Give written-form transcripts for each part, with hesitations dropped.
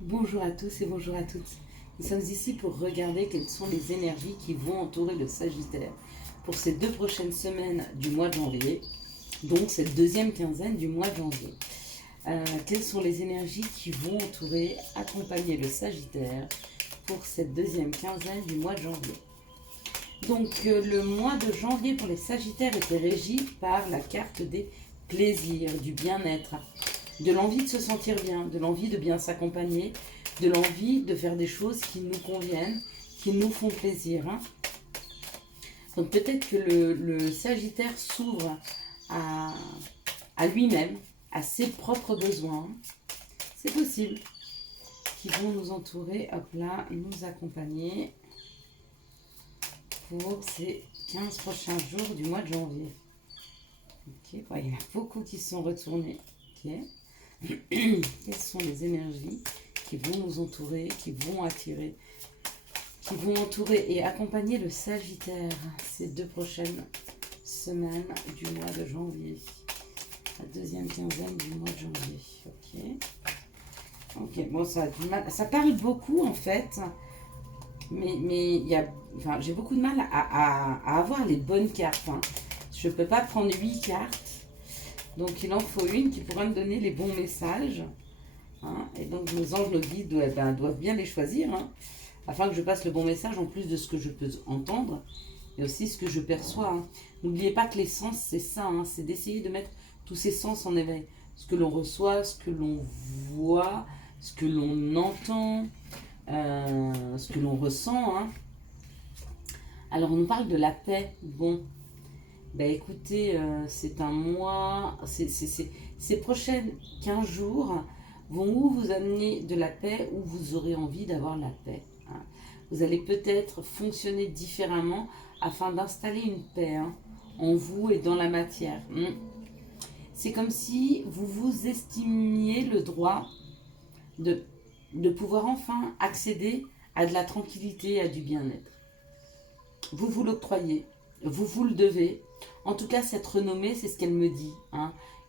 Bonjour à tous et bonjour à toutes. Nous sommes ici pour regarder quelles sont les énergies qui vont entourer le Sagittaire pour ces 2 prochaines semaines du mois de janvier, donc cette deuxième quinzaine du mois de janvier. Quelles sont les énergies qui vont entourer, accompagner le Sagittaire pour cette deuxième quinzaine du mois de janvier. Donc le mois de janvier pour les Sagittaires était régi par la carte des plaisirs, du bien-être, de l'envie de se sentir bien, de l'envie de bien s'accompagner, de l'envie de faire des choses qui nous conviennent, qui nous font plaisir. Donc peut-être que le Sagittaire s'ouvre à lui-même, à ses propres besoins. C'est possible. Qui vont nous entourer, hop là, nous accompagner pour ces 15 prochains jours du mois de janvier. Ok, bon, il y en a beaucoup qui sont retournés. Ok. Quelles sont les énergies qui vont nous entourer, qui vont attirer, qui vont entourer et accompagner le Sagittaire ces 2 prochaines semaines du mois de janvier, la deuxième quinzaine du mois de janvier. Ok, bon, ça a du mal, ça parle beaucoup en fait, mais il y a, enfin, j'ai beaucoup de mal à avoir les bonnes cartes. Je ne peux pas prendre 8 cartes. Donc il en faut une qui pourra me donner les bons messages. Et donc nos anges, nos guides doivent bien les choisir. Afin que je passe le bon message en plus de ce que je peux entendre. Et aussi ce que je perçois. N'oubliez pas que les sens, c'est ça. C'est d'essayer de mettre tous ces sens en éveil. Ce que l'on reçoit, ce que l'on voit, ce que l'on entend, ce que l'on ressent. Alors on nous parle de la paix. Bon. Ben écoutez, c'est un mois, ces prochaines 15 jours vont vous amener de la paix ou vous aurez envie d'avoir la paix. Vous allez peut-être fonctionner différemment afin d'installer une paix en vous et dans la matière. C'est comme si vous vous estimiez le droit de pouvoir enfin accéder à de la tranquillité, à du bien-être. Vous vous l'octroyez, vous le devez. En tout cas, cette renommée, c'est ce qu'elle me dit.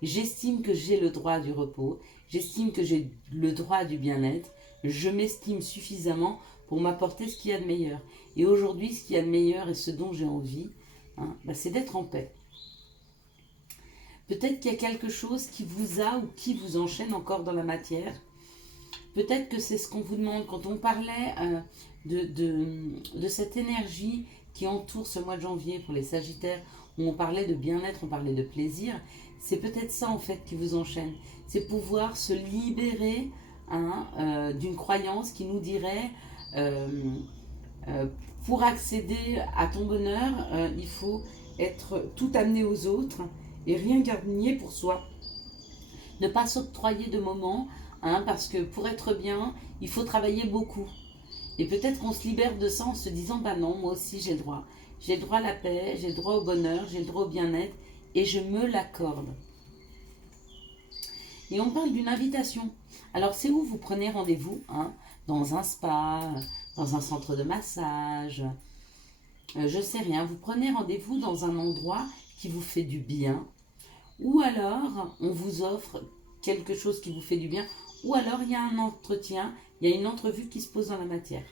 J'estime que j'ai le droit du repos, j'estime que j'ai le droit du bien-être, je m'estime suffisamment pour m'apporter ce qu'il y a de meilleur. Et aujourd'hui, ce qu'il y a de meilleur et ce dont j'ai envie, c'est d'être en paix. Peut-être qu'il y a quelque chose qui vous a ou qui vous enchaîne encore dans la matière. Peut-être que c'est ce qu'on vous demande quand on parlait de cette énergie qui entoure ce mois de janvier pour les Sagittaires, où on parlait de bien-être, on parlait de plaisir. C'est peut-être ça en fait qui vous enchaîne. C'est pouvoir se libérer d'une croyance qui nous dirait pour accéder à ton bonheur, il faut être tout amené aux autres et rien gagner pour soi. Ne pas s'octroyer de moments, parce que pour être bien, il faut travailler beaucoup. Et peut-être qu'on se libère de ça en se disant, bah non, moi aussi j'ai le droit. J'ai le droit à la paix, j'ai le droit au bonheur, j'ai le droit au bien-être, et je me l'accorde. Et on parle d'une invitation. Alors c'est où vous prenez rendez-vous dans un spa, dans un centre de massage, je sais rien. Vous prenez rendez-vous dans un endroit qui vous fait du bien, ou alors on vous offre quelque chose qui vous fait du bien, ou alors il y a un entretien, il y a une entrevue qui se pose dans la matière.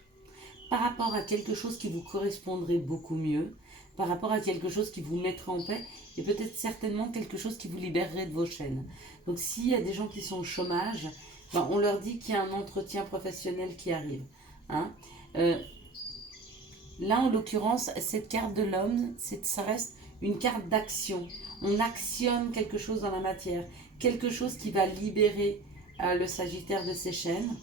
Par rapport à quelque chose qui vous correspondrait beaucoup mieux, par rapport à quelque chose qui vous mettrait en paix, et peut-être certainement quelque chose qui vous libérerait de vos chaînes. Donc s'il y a des gens qui sont au chômage, on leur dit qu'il y a un entretien professionnel qui arrive. Là, en l'occurrence, cette carte de l'homme, ça reste une carte d'action. On actionne quelque chose dans la matière, quelque chose qui va libérer le Sagittaire de ses chaînes,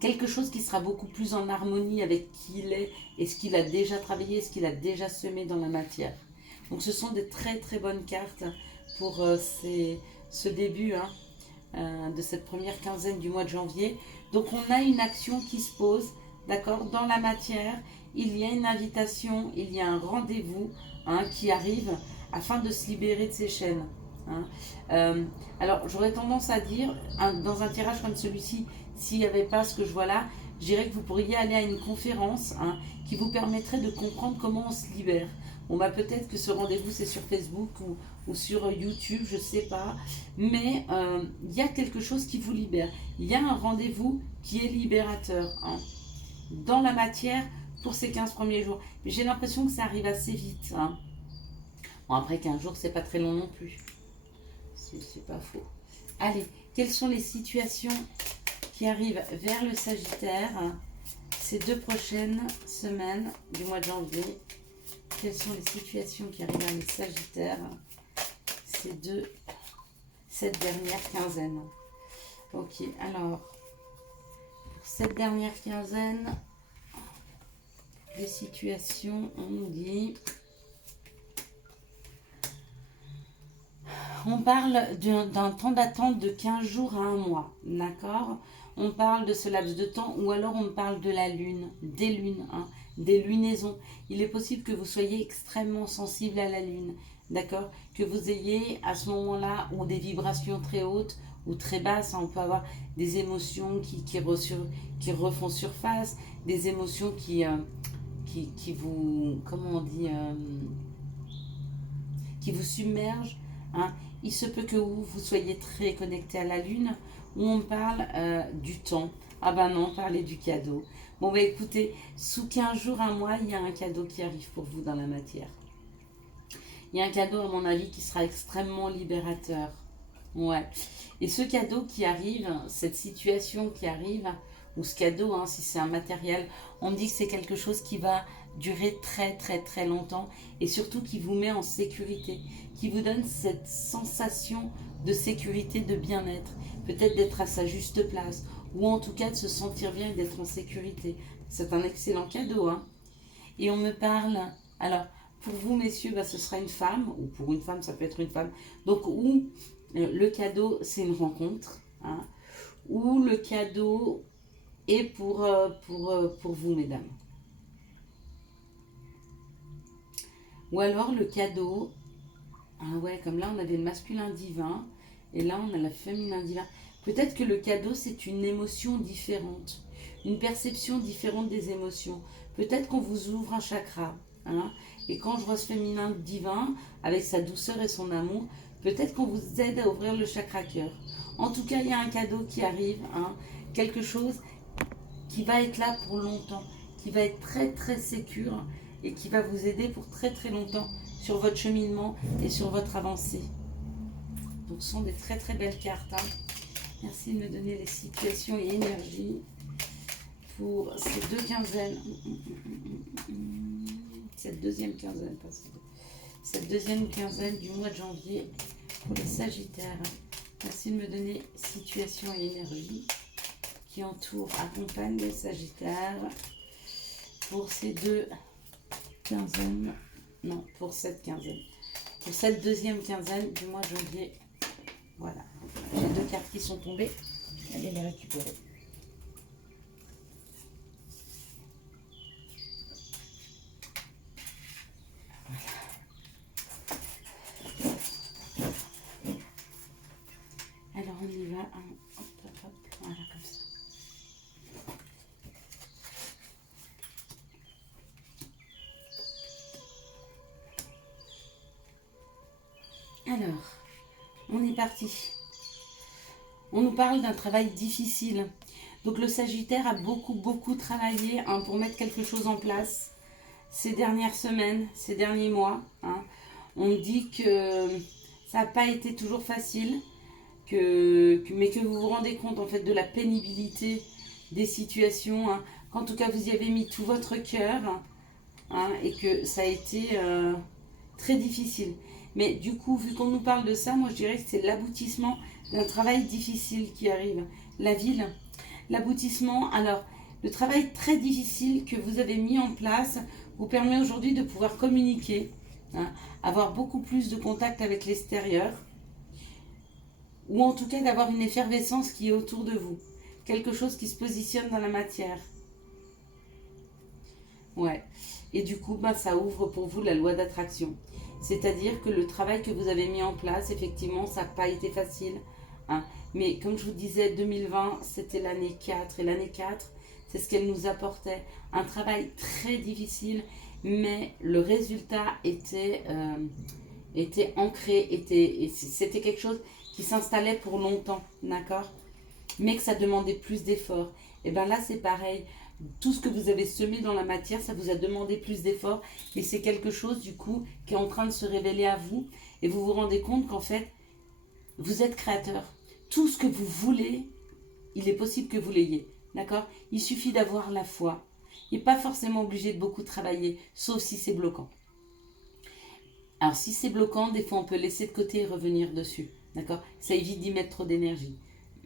quelque chose qui sera beaucoup plus en harmonie avec qui il est et ce qu'il a déjà travaillé, ce qu'il a déjà semé dans la matière. Donc ce sont des très très bonnes cartes pour ce début de cette première quinzaine du mois de janvier. Donc on a une action qui se pose, d'accord, dans la matière. Il y a une invitation, il y a un rendez-vous qui arrive afin de se libérer de ces chaînes. Alors j'aurais tendance à dire, dans un tirage comme celui-ci, s'il n'y avait pas ce que je vois là, je dirais que vous pourriez aller à une conférence qui vous permettrait de comprendre comment on se libère, Bon, bah, peut-être que ce rendez-vous, c'est sur Facebook ou sur YouTube, je ne sais pas. Mais il y a quelque chose qui vous libère. Il y a un rendez-vous qui est libérateur, hein, dans la matière pour ces 15 premiers jours. Mais j'ai l'impression que ça arrive assez vite, hein. Bon, après 15 jours, c'est pas très long non plus. C'est pas faux. Allez, quelles sont les situations qui arrivent vers le Sagittaire ces 2 prochaines semaines du mois de janvier? Quelles sont les situations qui arrivent vers le Sagittaire cette dernière quinzaine? Ok, alors, pour cette dernière quinzaine, les situations, on nous dit... On parle d'un temps d'attente de 15 jours à 1 mois, d'accord? On parle de ce laps de temps, ou alors on parle de la lune, des lunes, hein, des lunaisons. Il est possible que vous soyez extrêmement sensible à la lune, d'accord? Que vous ayez à ce moment-là ou des vibrations très hautes ou très basses, hein. On peut avoir des émotions qui refont surface, des émotions qui vous, comment on dit, qui vous submergent, hein. Il se peut que vous soyez très connecté à la lune, où on parle du temps. Ah ben non, parler du cadeau. Bon bah écoutez, sous 15 jours, 1 mois, il y a un cadeau qui arrive pour vous dans la matière. Il y a un cadeau, à mon avis, qui sera extrêmement libérateur. Ouais. Et ce cadeau qui arrive, cette situation qui arrive, ou ce cadeau, hein, si c'est un matériel, on me dit que c'est quelque chose qui va durer très très très longtemps et surtout qui vous met en sécurité, qui vous donne cette sensation de sécurité, de bien-être, peut-être d'être à sa juste place ou en tout cas de se sentir bien et d'être en sécurité. C'est un excellent cadeau, hein. Et on me parle, alors pour vous messieurs, bah, ce sera une femme, ou pour une femme ça peut être une femme, donc ou le cadeau c'est une rencontre, hein, ou le cadeau est pour vous mesdames. Ou alors le cadeau, ah ouais, comme là on avait le masculin divin, et là on a le féminin divin. Peut-être que le cadeau c'est une émotion différente, une perception différente des émotions. Peut-être qu'on vous ouvre un chakra, hein, et quand je vois ce féminin divin, avec sa douceur et son amour, peut-être qu'on vous aide à ouvrir le chakra cœur. En tout cas, il y a un cadeau qui arrive, hein, quelque chose qui va être là pour longtemps, qui va être très très sécure et qui va vous aider pour très très longtemps sur votre cheminement et sur votre avancée. Donc ce sont des très très belles cartes, hein. Merci de me donner les situations et énergies pour ces 2 quinzaines. Cette deuxième quinzaine, parce que cette deuxième quinzaine du mois de janvier pour les Sagittaires. Merci de me donner situation et énergie qui entourent, accompagnent les Sagittaires pour ces 2 quinzaines. Non, pour cette quinzaine. Pour cette deuxième quinzaine du mois de janvier. Voilà. J'ai 2 cartes qui sont tombées. Allez les récupérer. Alors on y va, hop, hop, hop, voilà comme ça. Alors, on est parti. On nous parle d'un travail difficile. Donc le Sagittaire a beaucoup travaillé, hein, pour mettre quelque chose en place ces dernières semaines, ces derniers mois, hein. On dit que ça n'a pas été toujours facile, mais que vous vous rendez compte en fait de la pénibilité des situations, hein, qu'en tout cas vous y avez mis tout votre cœur, hein, et que ça a été très difficile. Mais du coup, vu qu'on nous parle de ça, moi je dirais que c'est l'aboutissement d'un travail difficile qui arrive. La ville, l'aboutissement, alors le travail très difficile que vous avez mis en place vous permet aujourd'hui de pouvoir communiquer, hein, avoir beaucoup plus de contact avec l'extérieur, ou en tout cas d'avoir une effervescence qui est autour de vous, quelque chose qui se positionne dans la matière. Ouais. Et du coup, ben, ça ouvre pour vous la loi d'attraction. C'est-à-dire que le travail que vous avez mis en place, effectivement, ça n'a pas été facile, hein. Mais comme je vous disais, 2020, c'était l'année 4. Et l'année 4, c'est ce qu'elle nous apportait. Un travail très difficile mais le résultat était ancré, c'était quelque chose qui s'installait pour longtemps, d'accord? Mais que ça demandait plus d'efforts. Et bien là, c'est pareil. Tout ce que vous avez semé dans la matière, ça vous a demandé plus d'efforts. Et c'est quelque chose, du coup, qui est en train de se révéler à vous. Et vous vous rendez compte qu'en fait, vous êtes créateur. Tout ce que vous voulez, il est possible que vous l'ayez. D'accord? Il suffit d'avoir la foi. Il n'est pas forcément obligé de beaucoup travailler, sauf si c'est bloquant. Alors, si c'est bloquant, des fois, on peut laisser de côté et revenir dessus. D'accord? Ça évite d'y mettre trop d'énergie.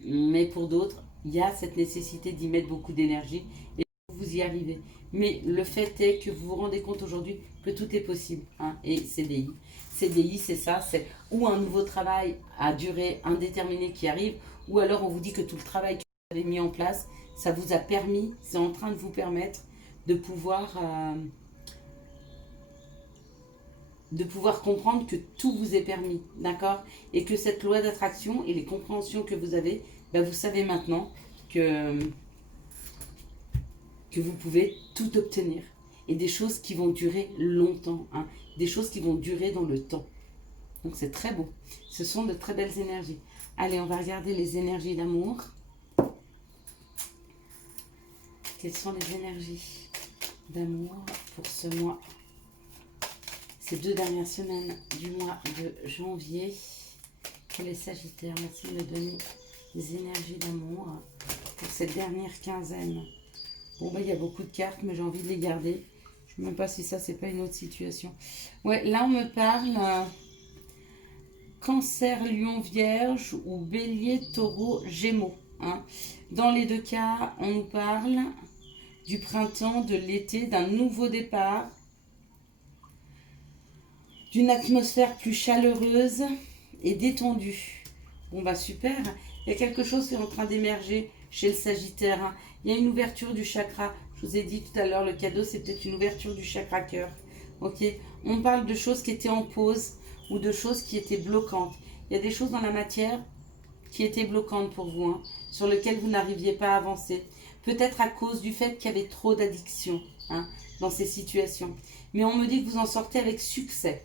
Mais pour d'autres, il y a cette nécessité d'y mettre beaucoup d'énergie et vous y arrivez. Mais le fait est que vous vous rendez compte aujourd'hui que tout est possible. Hein, et CDI. CDI, c'est ça, c'est ou un nouveau travail à durée indéterminée qui arrive, ou alors on vous dit que tout le travail que vous avez mis en place, ça vous a permis, c'est en train de vous permettre de pouvoir comprendre que tout vous est permis, d'accord? Et que cette loi d'attraction et les compréhensions que vous avez, ben vous savez maintenant que vous pouvez tout obtenir. Et des choses qui vont durer longtemps, hein? Des choses qui vont durer dans le temps. Donc c'est très beau. Ce sont de très belles énergies. Allez, on va regarder les énergies d'amour. Quelles sont les énergies d'amour pour ce mois? Ces 2 dernières semaines du mois de janvier pour les Sagittaires. Merci de me donner des énergies d'amour pour cette dernière quinzaine. Bon, bah, il y a beaucoup de cartes, mais j'ai envie de les garder. Je ne sais même pas si ça, c'est pas une autre situation. Ouais, là, on me parle Cancer, Lion, Vierge ou Bélier, Taureau, Gémeaux. Hein. Dans les 2 cas, on nous parle du printemps, de l'été, d'un nouveau départ, d'une atmosphère plus chaleureuse et détendue. Bon bah super, il y a quelque chose qui est en train d'émerger chez le Sagittaire. Hein. Il y a une ouverture du chakra. Je vous ai dit tout à l'heure, le cadeau, c'est peut-être une ouverture du chakra cœur. Ok, on parle de choses qui étaient en pause ou de choses qui étaient bloquantes. Il y a des choses dans la matière qui étaient bloquantes pour vous, hein, sur lesquelles vous n'arriviez pas à avancer. Peut-être à cause du fait qu'il y avait trop d'addiction, hein, dans ces situations. Mais on me dit que vous en sortez avec succès.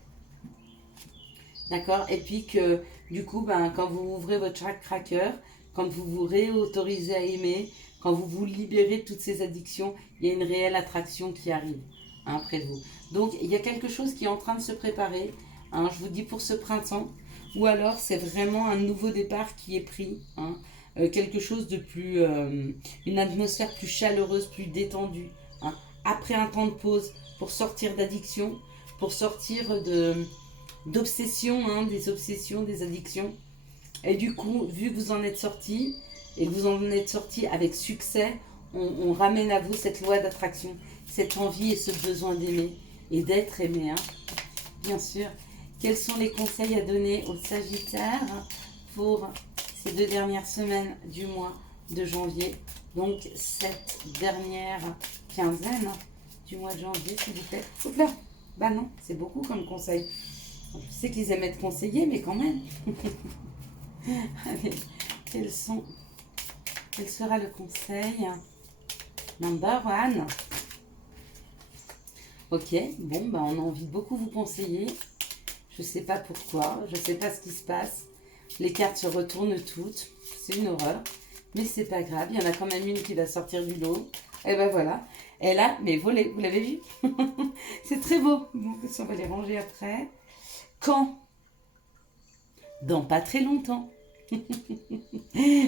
D'accord? Et puis que du coup, ben, quand vous ouvrez votre chakra cœur, quand vous vous réautorisez à aimer, quand vous vous libérez de toutes ces addictions, il y a une réelle attraction qui arrive, hein, près de vous. Donc il y a quelque chose qui est en train de se préparer, hein, je vous dis pour ce printemps, ou alors c'est vraiment un nouveau départ qui est pris, hein, quelque chose de plus, une atmosphère plus chaleureuse, plus détendue, hein, après un temps de pause pour sortir d'addiction, pour sortir d'obsessions, hein, des obsessions, des addictions. Et du coup, vu que vous en êtes sorti, et que vous en êtes sorti avec succès, on ramène à vous cette loi d'attraction, cette envie et ce besoin d'aimer et d'être aimé, hein, bien sûr. Quels sont les conseils à donner aux Sagittaires pour ces 2 dernières semaines du mois de janvier? Donc cette dernière quinzaine du mois de janvier, s'il vous plaît. Oups là, bah non, c'est beaucoup comme conseil. Je sais qu'ils aiment être conseillés, mais quand même. Allez, quel sera le conseil number 1? Ok, bon, bah on a envie de beaucoup vous conseiller. Je ne sais pas pourquoi, je ne sais pas ce qui se passe. Les cartes se retournent toutes, c'est une horreur. Mais c'est pas grave, il y en a quand même une qui va sortir du lot. Et ben voilà, elle a mais volé, vous l'avez vu? C'est très beau. Bon, on va les ranger après. Quand? Dans pas très longtemps.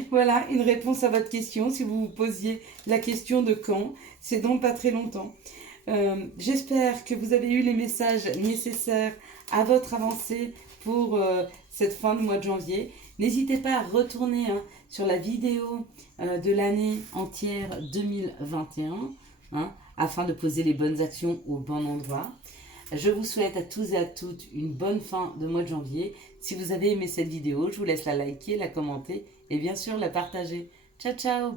Voilà, une réponse à votre question. Si vous vous posiez la question de quand, c'est dans pas très longtemps. J'espère que vous avez eu les messages nécessaires à votre avancée pour cette fin de mois de janvier. N'hésitez pas à retourner, hein, sur la vidéo de l'année entière 2021, hein, afin de poser les bonnes actions au bon endroit. Je vous souhaite à tous et à toutes une bonne fin de mois de janvier. Si vous avez aimé cette vidéo, je vous laisse la liker, la commenter et bien sûr la partager. Ciao, ciao!